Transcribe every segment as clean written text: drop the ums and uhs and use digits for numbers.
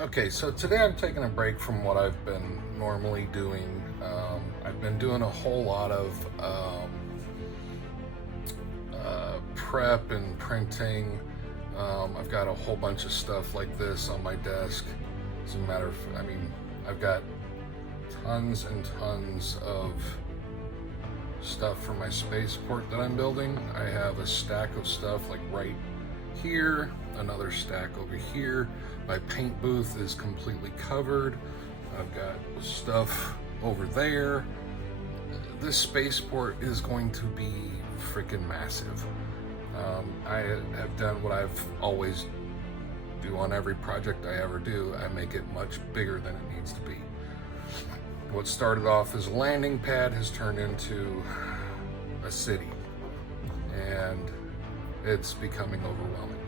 Okay, so today I'm taking a break from what I've been normally doing. I've been doing a whole lot of prep and printing. I've got a whole bunch of stuff like this on my desk. As a matter of, I've got tons and tons of stuff for my spaceport that I'm building. I have a stack of stuff like right here, another stack over here. My paint booth is completely covered. I've got stuff over there. This spaceport is going to be freaking massive. I have done what I've always do on every project I ever do. I make it much bigger than it needs to be. What started off as a landing pad has turned into a city, and it's becoming overwhelming.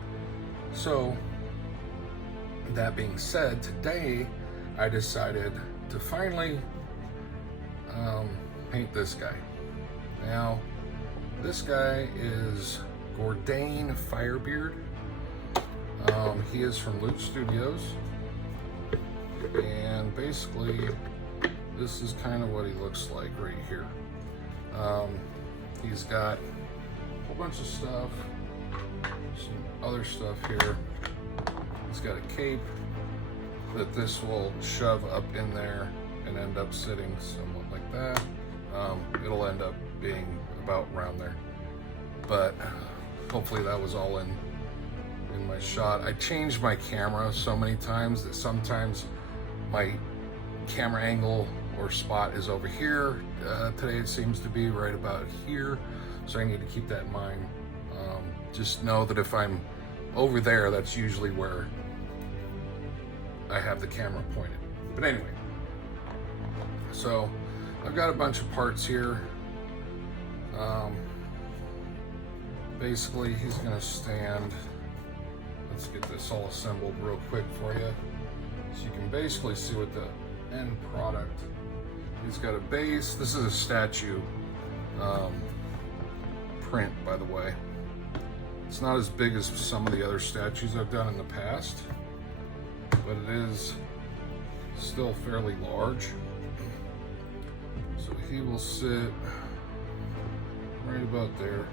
So, that being said, today I decided to finally paint this guy. Now, this guy is Gardain Firebeard. He is from Loot Studios, and basically this is kind of what he looks like right here. He's got a whole bunch of stuff, some other stuff here. He's got a cape that this will shove up in there and end up sitting somewhat like that. It'll end up being about around there, but hopefully that was all in my shot. I changed my camera so many times that sometimes my camera angle or spot is over here. Today it seems to be right about here, so I need to keep that in mind. Just know that if I'm over there, that's usually where I have the camera pointed. But anyway, so I've got a bunch of parts here. Basically, he's gonna stand. Let's get this all assembled real quick for you, so you can basically see what the end product. He's got a base. This is a statue print, by the way. It's not as big as some of the other statues I've done in the past, but it is still fairly large. So he will sit right about there.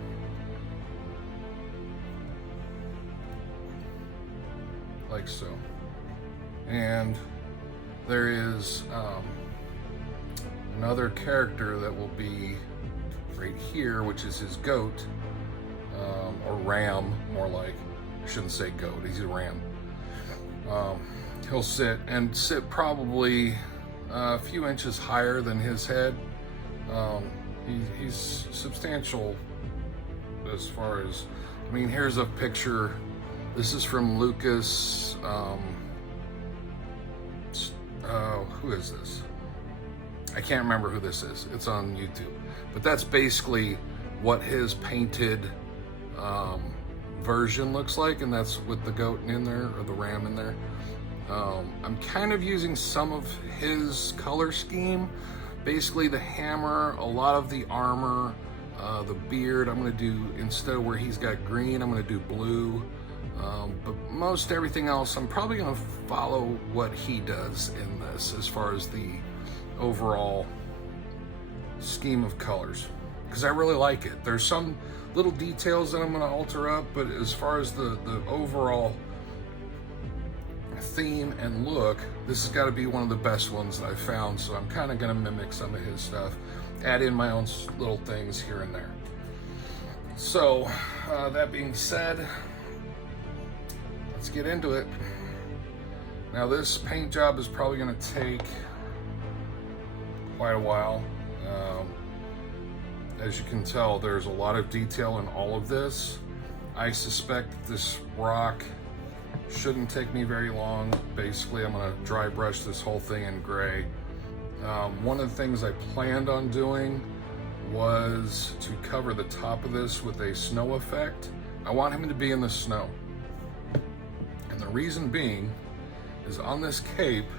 Like so. And there is another character that will be right here, which is his goat, or ram, more like. I shouldn't say goat, he's a ram. He'll sit probably a few inches higher than his head. He's substantial as far as, here's a picture. This is from Lucas, who is this? I can't remember who this is. It's on YouTube. But that's basically what his painted version looks like, and that's with the goat in there, or the ram in there. I'm kind of using some of his color scheme. Basically the hammer, a lot of the armor, the beard, I'm gonna do, instead of where he's got green, I'm gonna do blue. But most everything else, I'm probably gonna follow what he does in this as far as the overall scheme of colors, because I really like it. There's some little details that I'm gonna alter up, but as far as the overall theme and look, this has got to be one of the best ones that I've found, so I'm kind of gonna mimic some of his stuff, add in my own little things here and there. So that being said, let's get into it. Now this paint job is probably going to take quite a while. As you can tell, there's a lot of detail in all of this. I suspect that this rock shouldn't take me very long. Basically, I'm going to dry brush this whole thing in gray. One of the things I planned on doing was to cover the top of this with a snow effect. I want him to be in the snow. And the reason being is on this cape,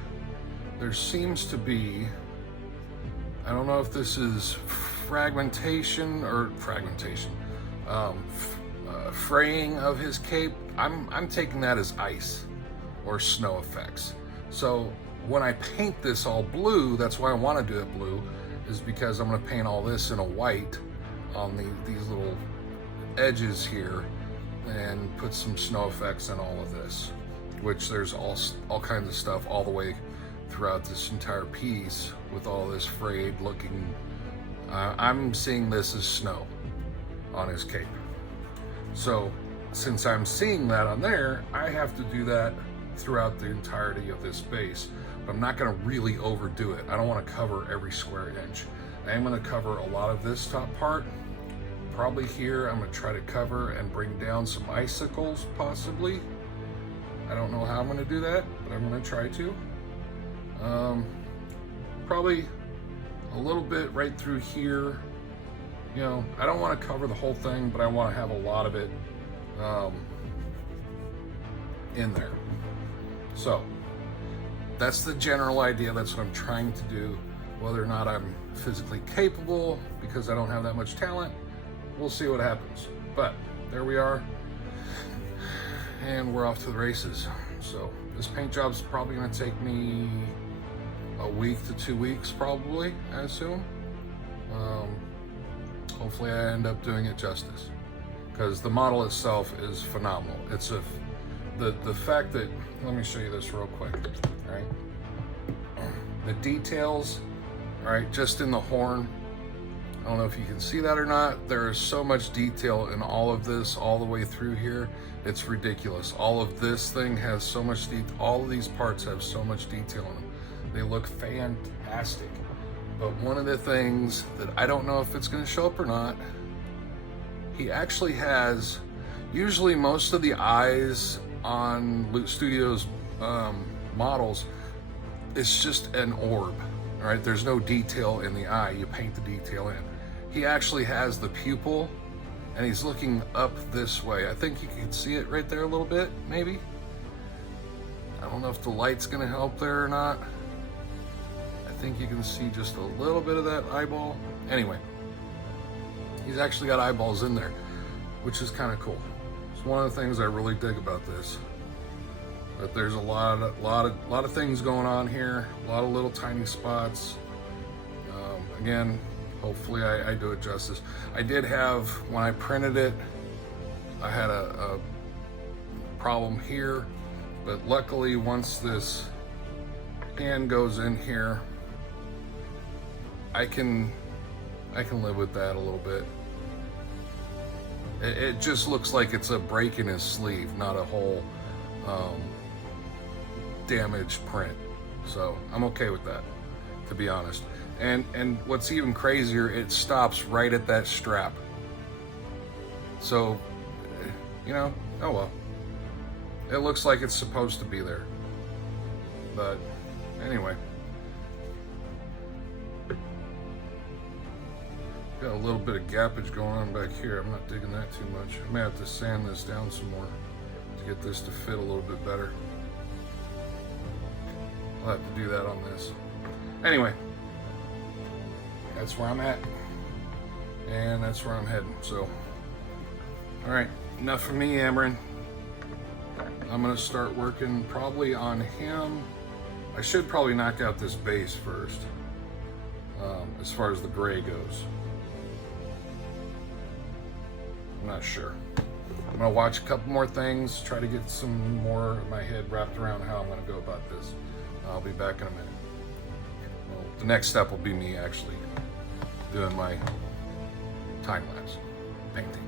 there seems to be, I don't know if this is fragmentation, fraying of his cape. I'm taking that as ice or snow effects. So when I paint this all blue, that's why I want to do it blue, is because I'm going to paint all this in a white on these little edges here and put some snow effects in all of this, which there's all kinds of stuff all the way throughout this entire piece with all this frayed looking. I'm seeing this as snow on his cape. So since I'm seeing that on there, I have to do that throughout the entirety of this base. But I'm not going to really overdo it. I don't want to cover every square inch. I am going to cover a lot of this top part. Probably here I'm going to try to cover and bring down some icicles possibly. I don't know how I'm going to do that, but I'm going to try to. Probably a little bit right through here. You know, I don't want to cover the whole thing, but I want to have a lot of it in there. So that's the general idea. That's what I'm trying to do. Whether or not I'm physically capable, because I don't have that much talent, we'll see what happens. But there we are, and we're off to the races. So this paint job's probably going to take me a week to 2 weeks, probably, I assume. Hopefully I end up doing it justice, because the model itself is phenomenal. It's the fact that, let me show you this real quick. All right, the details, all right, just in the horn. I don't know if you can see that or not. There is so much detail in all of this, all the way through here. It's ridiculous. All of this thing has so much detail. All of these parts have so much detail in them. They look fantastic. But one of the things that I don't know if it's going to show up or not, he actually has, usually most of the eyes on Loot Studios models, it's just an orb, all right? There's no detail in the eye. You paint the detail in. He actually has the pupil, and he's looking up this way. I think you can see it right there a little bit, maybe. I don't know if the light's going to help there or not. I think you can see just a little bit of that eyeball. Anyway, he's actually got eyeballs in there, which is kind of cool. It's one of the things I really dig about this. But there's a lot of things going on here, a lot of little tiny spots. Again, hopefully I do it justice. I did have, when I printed it, I had a problem here, but luckily once this hand goes in here, I can live with that a little bit. It just looks like it's a break in his sleeve, not a whole damaged print. So I'm okay with that, to be honest. And what's even crazier, it stops right at that strap. So, you know, oh well. It looks like it's supposed to be there. But anyway. Got a little bit of gappage going on back here. I'm not digging that too much. I may have to sand this down some more to get this to fit a little bit better. I'll have to do that on this. Anyway, that's where I'm at. And that's where I'm heading. So, all right, enough from me yammering. I'm gonna start working probably on him. I should probably knock out this base first, as far as the gray goes. I'm not sure. I'm gonna watch a couple more things, try to get some more of my head wrapped around how I'm gonna go about this. I'll be back in a minute. Well, the next step will be me actually doing my time-lapse painting.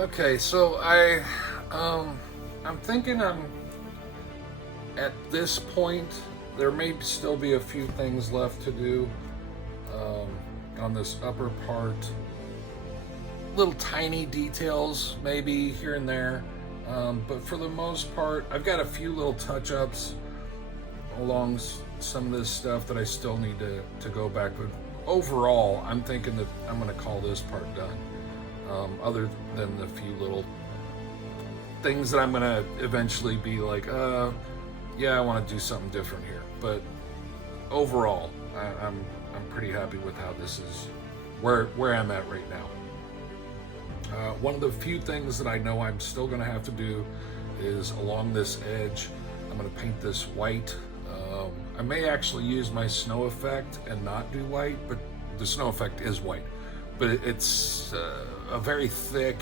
Okay, so I'm thinking I'm at this point. There may still be a few things left to do on this upper part. Little tiny details, maybe here and there, but for the most part, I've got a few little touch-ups along some of this stuff that I still need to go back with. Overall, I'm thinking that I'm going to call this part done. Other than the few little things that I'm going to eventually be like, yeah, I want to do something different here. But overall, I'm pretty happy with how this is, where I'm at right now. One of the few things that I know I'm still going to have to do is along this edge, I'm going to paint this white. I may actually use my snow effect and not do white, but the snow effect is white. But it's a very thick,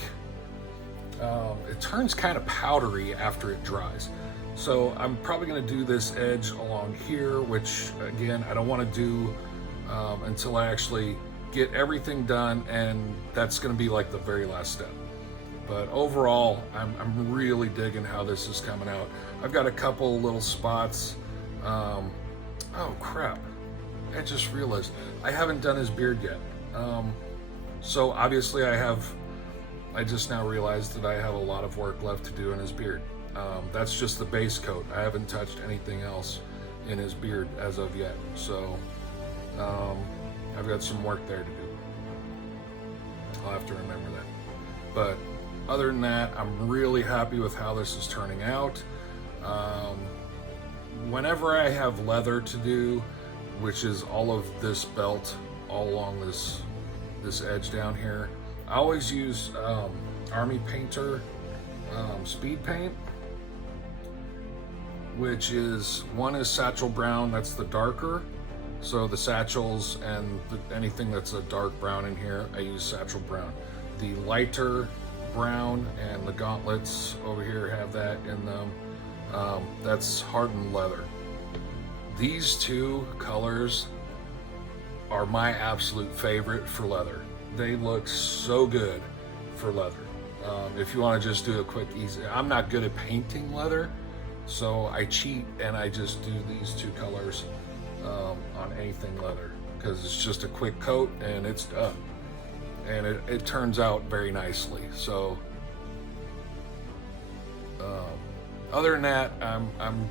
it turns kind of powdery after it dries. So I'm probably going to do this edge along here, which again, I don't want to do until I actually get everything done, and that's going to be like the very last step. But overall, I'm really digging how this is coming out. I've got a couple little spots. Oh crap, I just realized I haven't done his beard yet. So obviously I just now realized that I have a lot of work left to do in his beard. That's just the base coat. I haven't touched anything else in his beard as of yet. So I've got some work there to do. I'll have to remember that. But other than that, I'm really happy with how this is turning out. Whenever I have leather to do, which is all of this belt all along this edge down here, I always use Army Painter speed paint, which is, one is satchel brown, that's the darker. So the satchels and anything that's a dark brown in here, I use satchel brown. The lighter brown and the gauntlets over here have that in them. That's hardened leather. These two colors are my absolute favorite for leather. They look so good for leather. If you want to just do a quick, easy, I'm not good at painting leather, so I cheat and I just do these two colors on anything leather, because it's just a quick coat and it's done, and it turns out very nicely. So other than that, I'm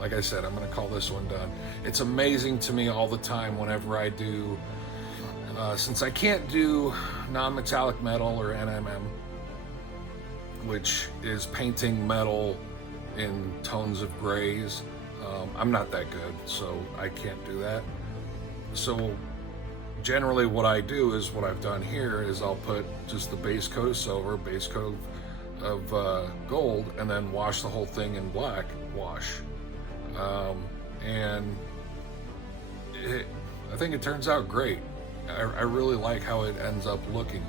like I said, I'm going to call this one done. It's amazing to me all the time whenever I do, since I can't do non-metallic metal or NMM, which is painting metal in tones of grays. I'm not that good, so I can't do that. So generally what I do is, what I've done here is I'll put just the base coat of silver, base coat of gold, and then wash the whole thing in black wash. And I think it turns out great. I really like how it ends up looking.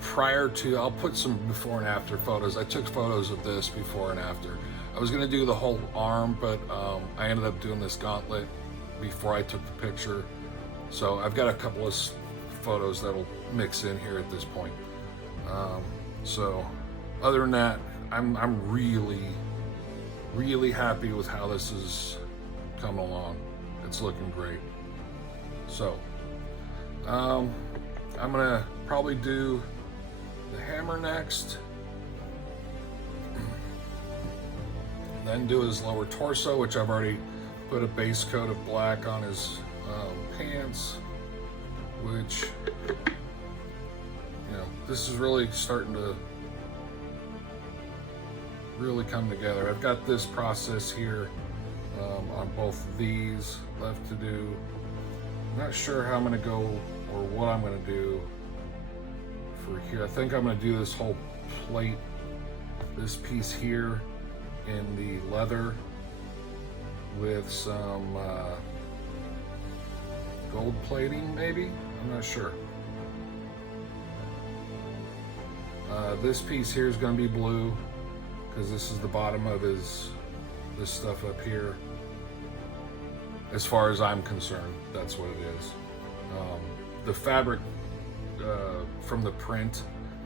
Prior to, I'll put some before and after photos. I took photos of this before and after. I was gonna do the whole arm, but I ended up doing this gauntlet before I took the picture. So I've got a couple of photos that'll mix in here at this point. So other than that, I'm really, really happy with how this is coming along. It's looking great. So I'm gonna probably do the hammer next, then do his lower torso, which I've already put a base coat of black on his pants, which, you know, this is really starting to really come together. I've got this process here on both of these left to do. I'm not sure how I'm gonna go or what I'm gonna do for here. I think I'm gonna do this whole plate, this piece here in the leather with some gold plating, maybe? I'm not sure. This piece here is going to be blue, because this is the bottom of this stuff up here. As far as I'm concerned, that's what it is. The fabric from the print,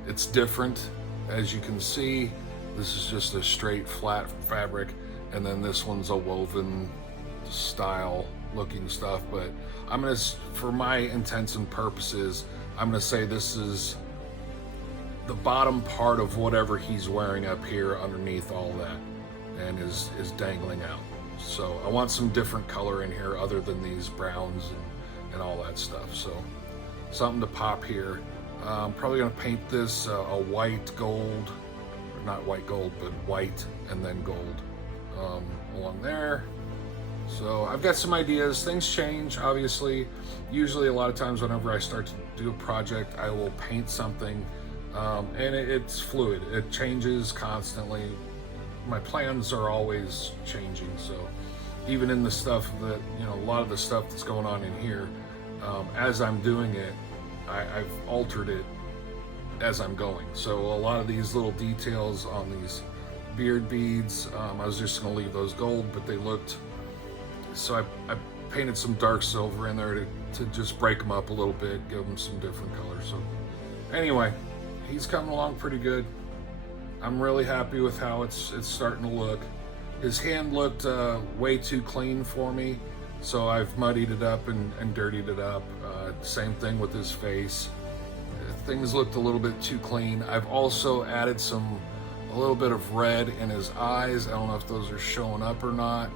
it's different as you can see, this is just a straight flat fabric, and then this one's a woven style looking stuff. But I'm gonna, for my intents and purposes, I'm gonna say this is the bottom part of whatever he's wearing up here underneath all that, and is dangling out. So I want some different color in here other than these browns and all that stuff. So something to pop here. I'm probably gonna paint this a white gold, or not white gold, but white and then gold along there. So I've got some ideas. Things change, obviously. Usually a lot of times whenever I start to do a project, I will paint something, and it's fluid. It changes constantly. My plans are always changing, so even in the stuff that, you know, a lot of the stuff that's going on in here, as I'm doing it, I've altered it as I'm going. So a lot of these little details on these beard beads, I was just gonna leave those gold, but they looked, so I painted some dark silver in there to just break them up a little bit, give them some different colors. So anyway, he's coming along pretty good. I'm really happy with how it's starting to look. His hand looked way too clean for me, so I've muddied it up and dirtied it up. Same thing with his face. Things looked a little bit too clean. I've also added a little bit of red in his eyes. I don't know if those are showing up or not.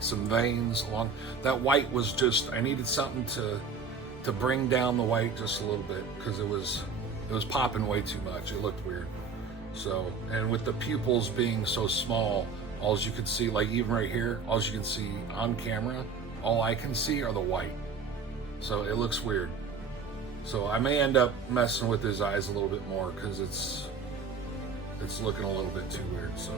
Some veins along. That white was just, I needed something to bring down the white just a little bit, because it was popping way too much. It looked weird. So, and with the pupils being so small, all you could see, like even right here, all you can see on camera, all I can see are the white. So it looks weird. So I may end up messing with his eyes a little bit more, because it's looking a little bit too weird. So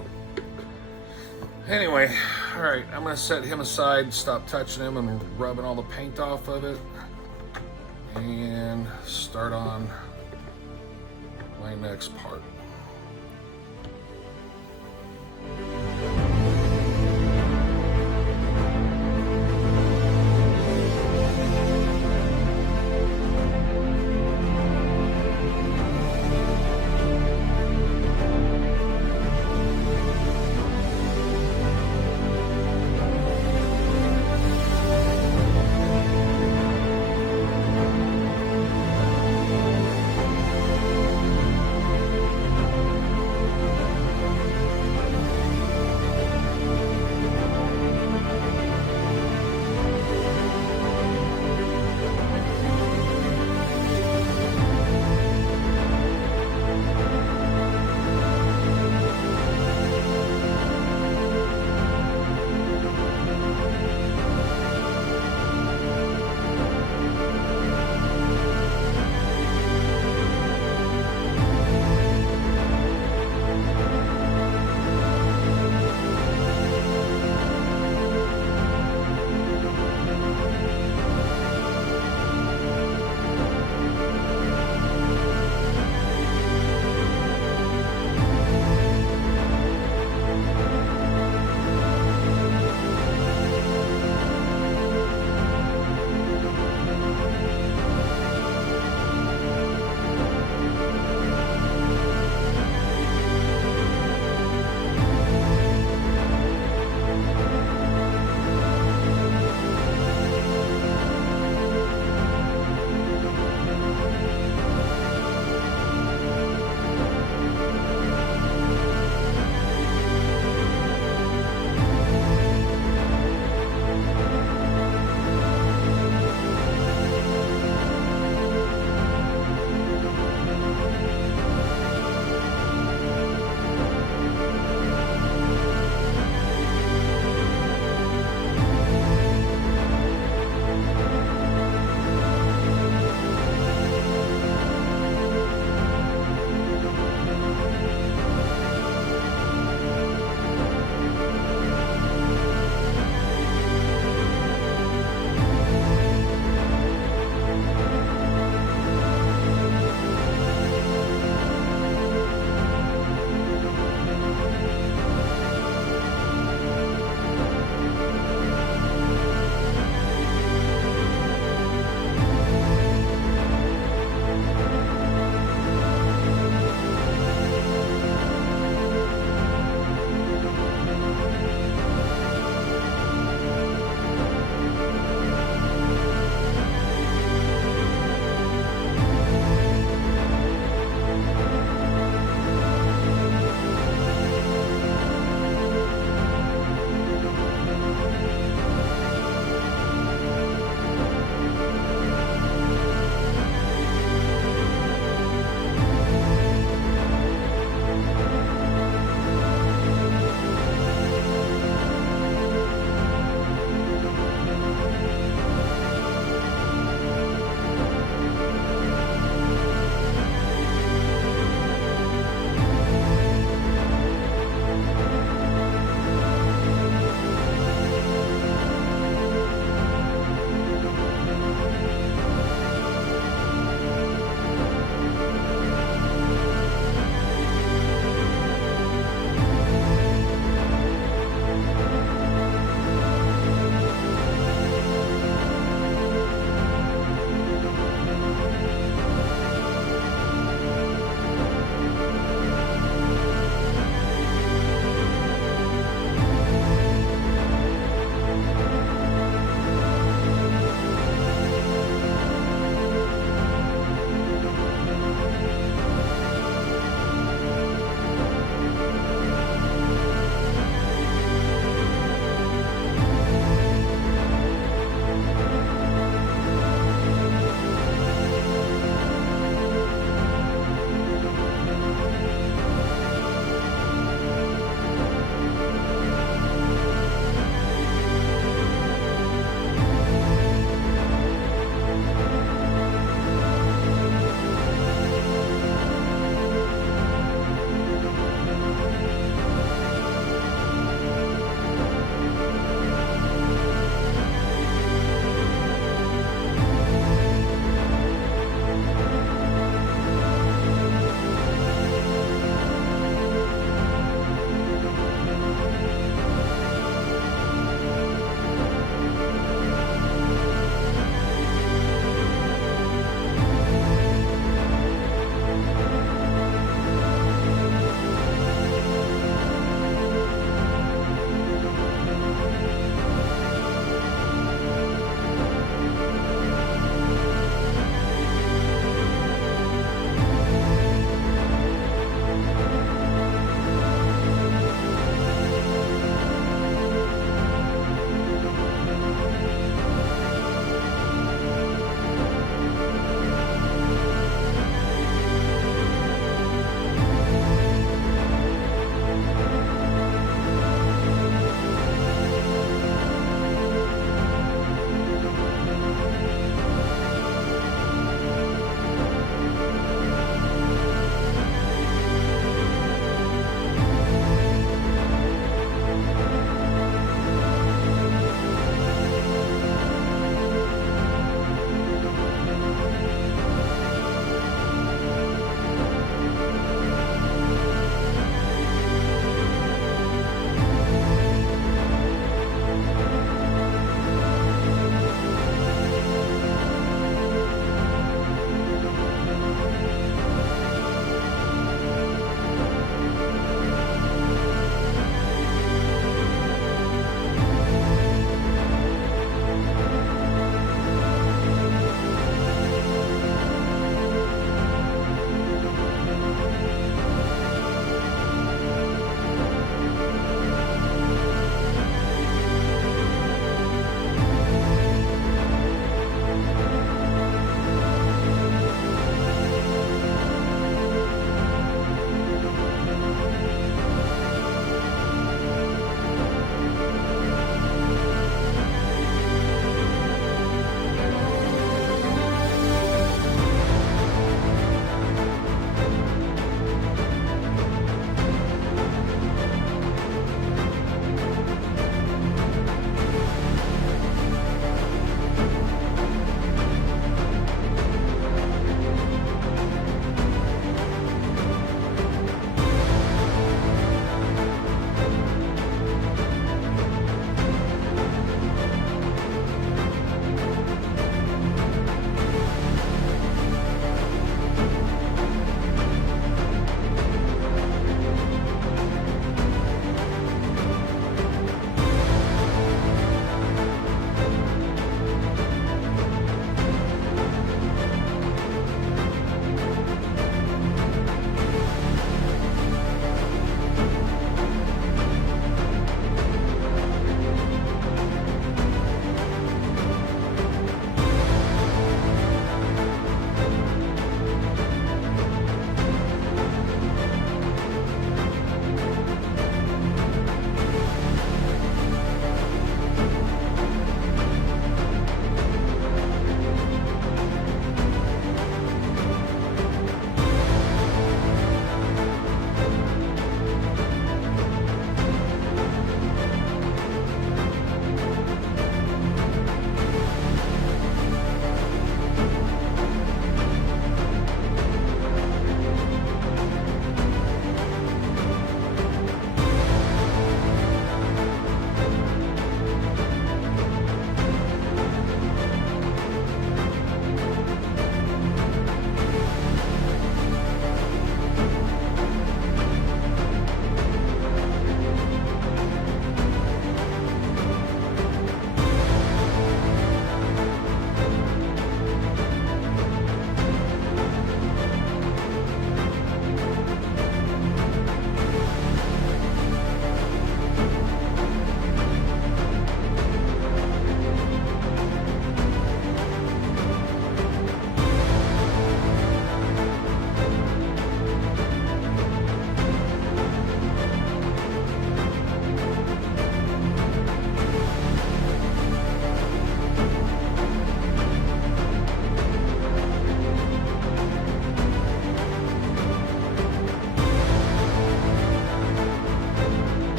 anyway, all right, I'm gonna set him aside, stop touching him and rubbing all the paint off of it, and start on my next part.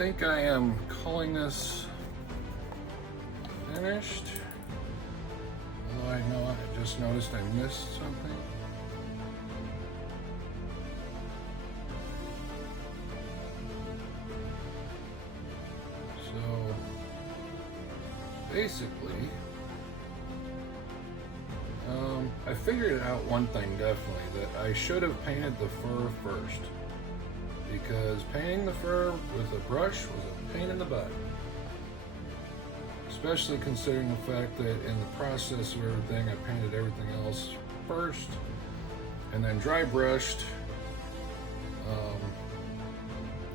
think I am calling this finished. Although I know I just noticed I missed something. So basically, I figured out one thing definitely, that I should have painted the fur first, because painting the fur with a brush was a pain in the butt. Especially considering the fact that in the process of everything, I painted everything else first and then dry brushed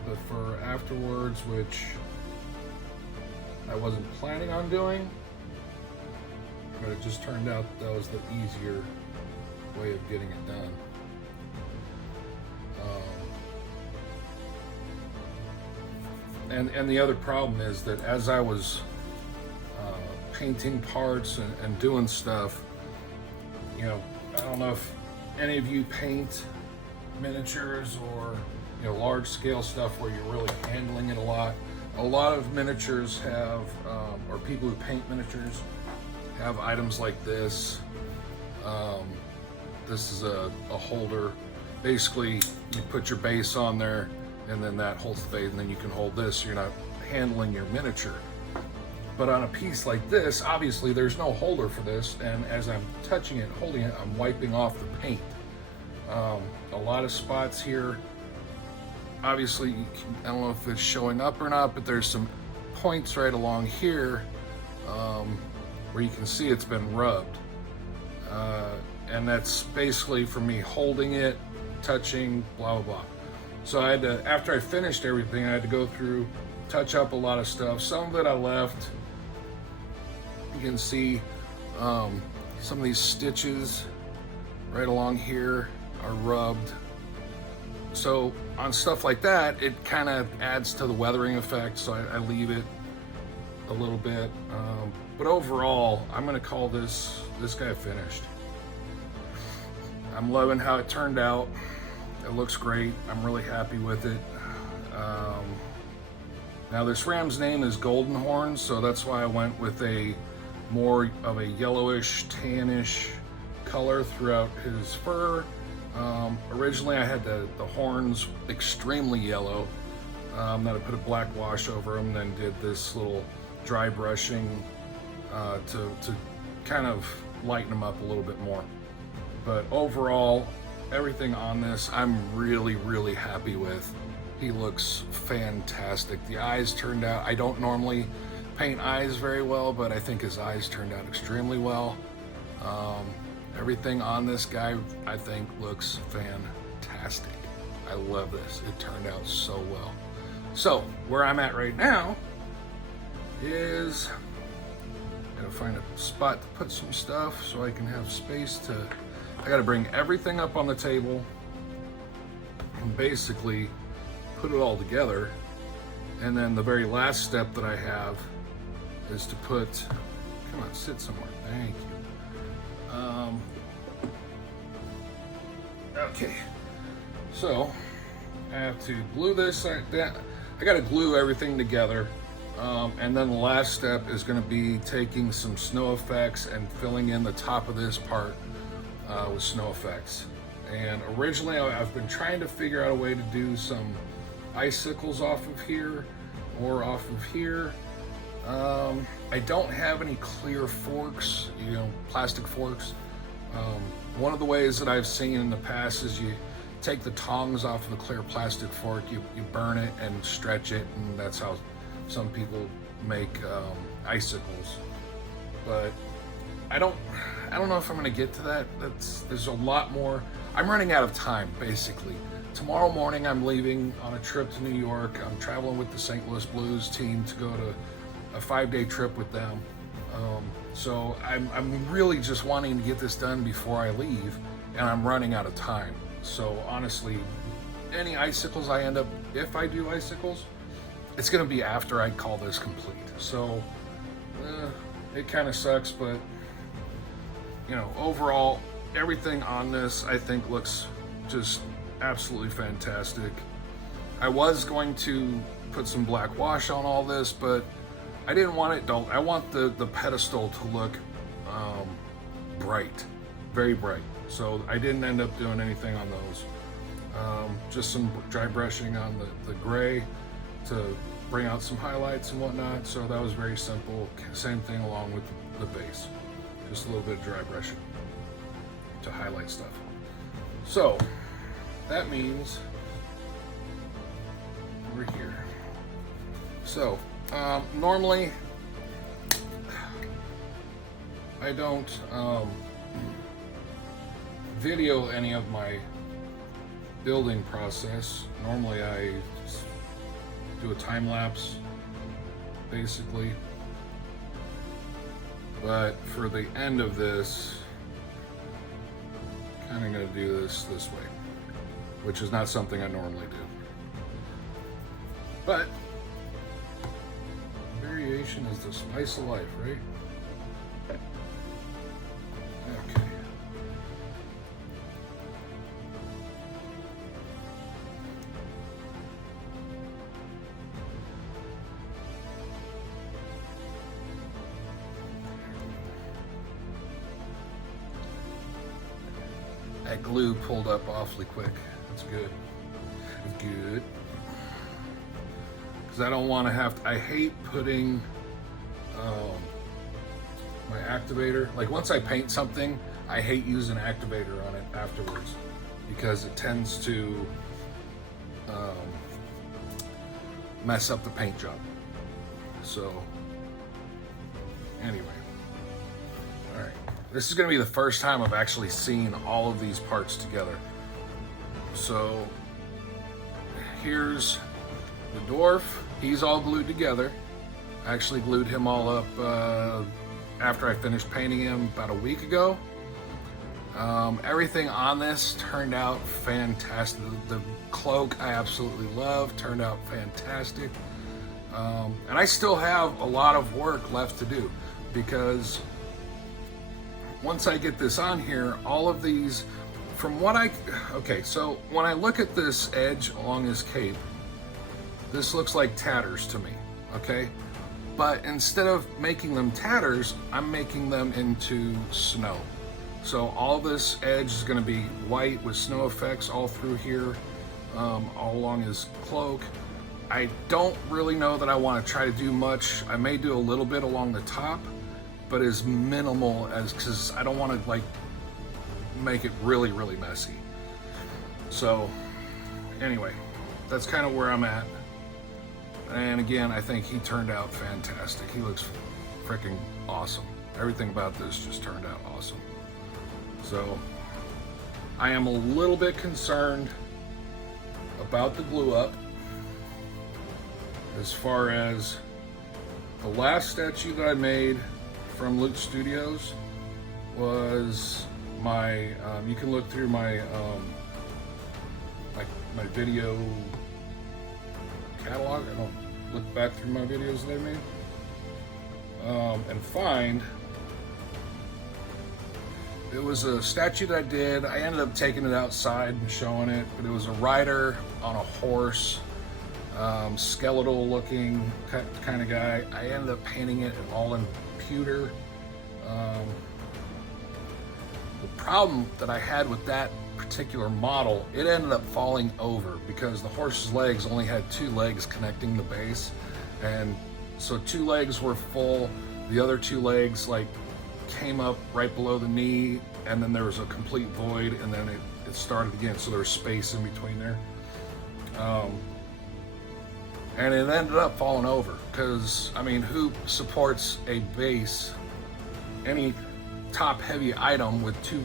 the fur afterwards, which I wasn't planning on doing, but it just turned out that was the easier way of getting it done. And the other problem is that as I was painting parts and doing stuff, you know, I don't know if any of you paint miniatures or, you know, large scale stuff where you're really handling it a lot. A lot of miniatures have, or people who paint miniatures have items like this. This is a holder. Basically, you put your base on there, and then that holds the base, and then you can hold this so you're not handling your miniature. But on a piece like this, obviously there's no holder for this, and as I'm touching it, holding it, I'm wiping off the paint. A lot of spots here, obviously, I don't know if it's showing up or not, but there's some points right along here where you can see it's been rubbed. And that's basically for me holding it, touching, blah, blah, blah. So I had to, after I finished everything, I had to go through, touch up a lot of stuff. Some of it I left. You can see some of these stitches right along here are rubbed. So on stuff like that, it kind of adds to the weathering effect, so I leave it a little bit. But overall, I'm gonna call this guy finished. I'm loving how it turned out. It looks great. I'm really happy with it. Now this ram's name is Goldenhorn, so that's why I went with a more of a yellowish, tannish color throughout his fur. Originally I had the horns extremely yellow. Then I put a black wash over them, then did this little dry brushing to kind of lighten them up a little bit more. But overall, everything on this I'm really, really happy with. He looks fantastic. The eyes turned out, I don't normally paint eyes very well, but I think his eyes turned out extremely well. Everything on this guy, I think, looks fantastic. I love this. It turned out so well. So, where I'm at right now is, I gotta find a spot to put some stuff so I can have space to, I gotta bring everything up on the table and basically put it all together. And then the very last step that I have is to put, come on, sit somewhere, thank you. Okay, so I have to glue this, I gotta glue everything together. And then the last step is gonna be taking some snow effects and filling in the top of this part with snow effects. And originally I've been trying to figure out a way to do some icicles off of here or off of here. I don't have any clear forks, you know, plastic forks. One of the ways that I've seen in the past is you take the tongs off of a clear plastic fork, you burn it and stretch it, and that's how some people make icicles. But I don't know if I'm gonna get to that. There's a lot more. I'm running out of time, basically. Tomorrow morning I'm leaving on a trip to New York. I'm traveling with the St. Louis Blues team to go to a 5-day trip with them. So I'm really just wanting to get this done before I leave, and I'm running out of time. So honestly, any icicles I end up, if I do icicles, it's gonna be after I call this complete. So it kind of sucks, but you know, overall, everything on this I think looks just absolutely fantastic. I was going to put some black wash on all this, but I didn't want it dull. I want the pedestal to look bright, very bright. So I didn't end up doing anything on those. Just some dry brushing on the gray to bring out some highlights and whatnot. So that was very simple. Same thing along with the base. Just a little bit of dry brushing to highlight stuff. So that means we're here. So normally I don't video any of my building process. Normally I just do a time lapse basically, but for the end of this, kind of going to do this way, which is not something I normally do, but variation is the spice of life, right? Okay. That glue pulled up awfully quick. That's good. It's good. Because I don't want to have to, I hate putting my activator. Like once I paint something, I hate using activator on it afterwards because it tends to mess up the paint job. So anyway. Alright. This is going to be the first time I've actually seen all of these parts together. So here's the dwarf. He's all glued together. I actually glued him all up after I finished painting him about a week ago. Everything on this turned out fantastic. The cloak I absolutely love, turned out fantastic. And I still have a lot of work left to do because once I get this on here, all of these, from what okay, so when I look at this edge along his cape, this looks like tatters to me, okay? But instead of making them tatters, I'm making them into snow. So all this edge is gonna be white with snow effects all through here, all along his cloak. I don't really know that I wanna try to do much. I may do a little bit along the top, but as minimal as, because I don't want to like make it really, really messy. So anyway, that's kind of where I'm at. And again, I think he turned out fantastic. He looks freaking awesome. Everything about this just turned out awesome. So I am a little bit concerned about the glue up. As far as the last statue that I made from Loot Studios was my, you can look through my, my video catalog. I don't look back through my videos that I made, and find, it was a statue that I did. I ended up taking it outside and showing it, but it was a rider on a horse, skeletal looking kind of guy. I ended up painting it all in pewter. The problem that I had with that particular model, it ended up falling over because the horse's legs only had 2 legs connecting the base, and so 2 legs were full, the other 2 legs like came up right below the knee, and then there was a complete void, and then it started again, so there was space in between there. And it ended up falling over because, I mean, who supports a base, any top heavy item with two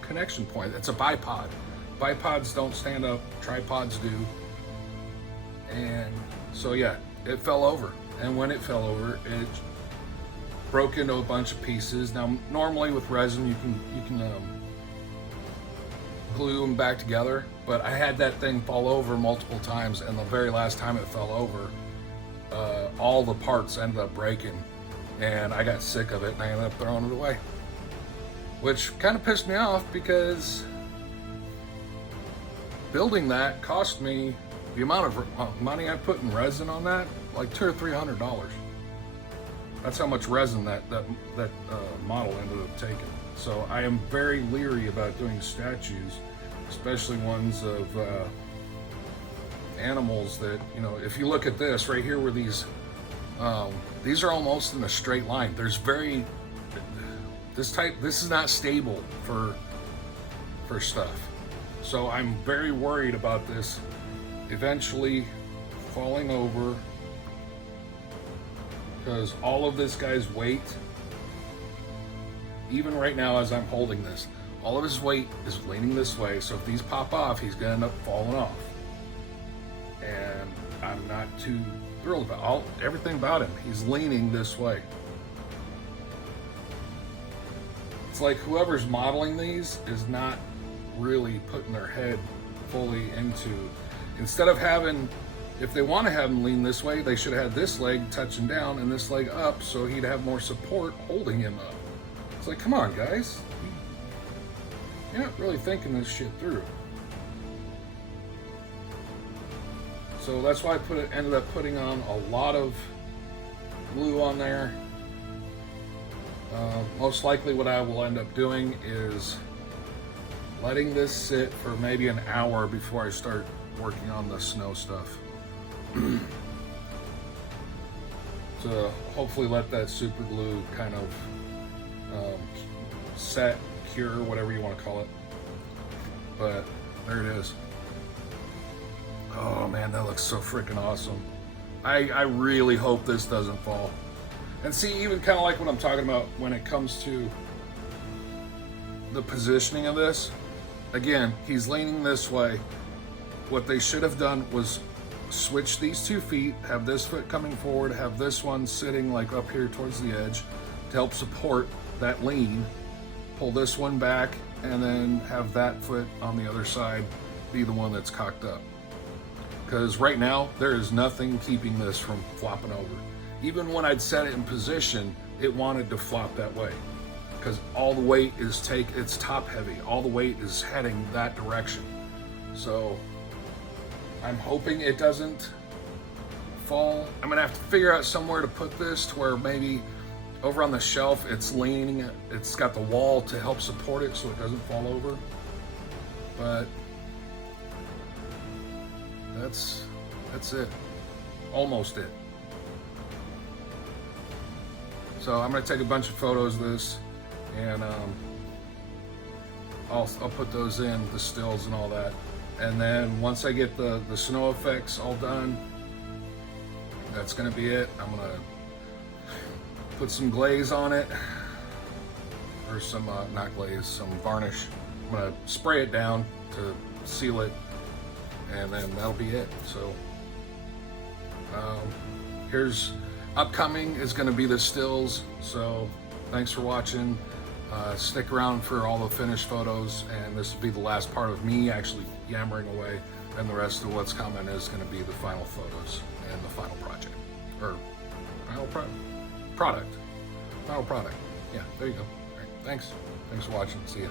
connection points? It's a bipod. Bipods don't stand up, tripods do. And so yeah, it fell over. And when it fell over, it broke into a bunch of pieces. Now, normally with resin, you can glue them back together, but I had that thing fall over multiple times, and the very last time it fell over, all the parts ended up breaking, and I got sick of it, and I ended up throwing it away, which kind of pissed me off because building that cost me the amount of money I put in resin on that, like $200 or $300. That's how much resin that model ended up taking. So I am very leery about doing statues, especially ones of animals that, you know, if you look at this right here where these are almost in a straight line. This is not stable for stuff. So I'm very worried about this eventually falling over, because all of this guy's weight, even right now as I'm holding this, all of his weight is leaning this way. So if these pop off, he's gonna end up falling off. And I'm not too thrilled about everything about him. He's leaning this way. It's like whoever's modeling these is not really putting their head fully into, instead of having, if they want to have him lean this way, they should have had this leg touching down and this leg up so he'd have more support holding him up. It's like, come on, guys. You're not really thinking this shit through. So that's why I ended up putting on a lot of glue on there. Most likely what I will end up doing is letting this sit for maybe an hour before I start working on the snow stuff. To hopefully let that super glue kind of set, cure, whatever you want to call it. But there it is. Oh man, that looks so freaking awesome. I really hope this doesn't fall. And see, even kind of like what I'm talking about when it comes to the positioning of this. Again, he's leaning this way. What they should have done was switch these 2 feet, have this foot coming forward, have this one sitting like up here towards the edge to help support that lean, pull this one back, and then have that foot on the other side be the one that's cocked up. Because right now, there is nothing keeping this from flopping over. Even when I'd set it in position, it wanted to flop that way. Because all the weight is it's top heavy. All the weight is heading that direction. So I'm hoping it doesn't fall. I'm gonna have to figure out somewhere to put this to where maybe over on the shelf it's leaning, it's got the wall to help support it so it doesn't fall over. But that's it. Almost it. So I'm gonna take a bunch of photos of this, and I'll put those in, the stills and all that. And then once I get the snow effects all done, that's gonna be it. I'm gonna put some glaze on it, or some, not glaze, some varnish. I'm gonna spray it down to seal it, and then that'll be it. So here's upcoming is gonna be the stills. So thanks for watching. Stick around for all the finished photos, and this will be the last part of me actually yammering away, and the rest of what's coming is going to be the final photos and the final project, or final product. Yeah, there you go. All right, thanks for watching. See ya.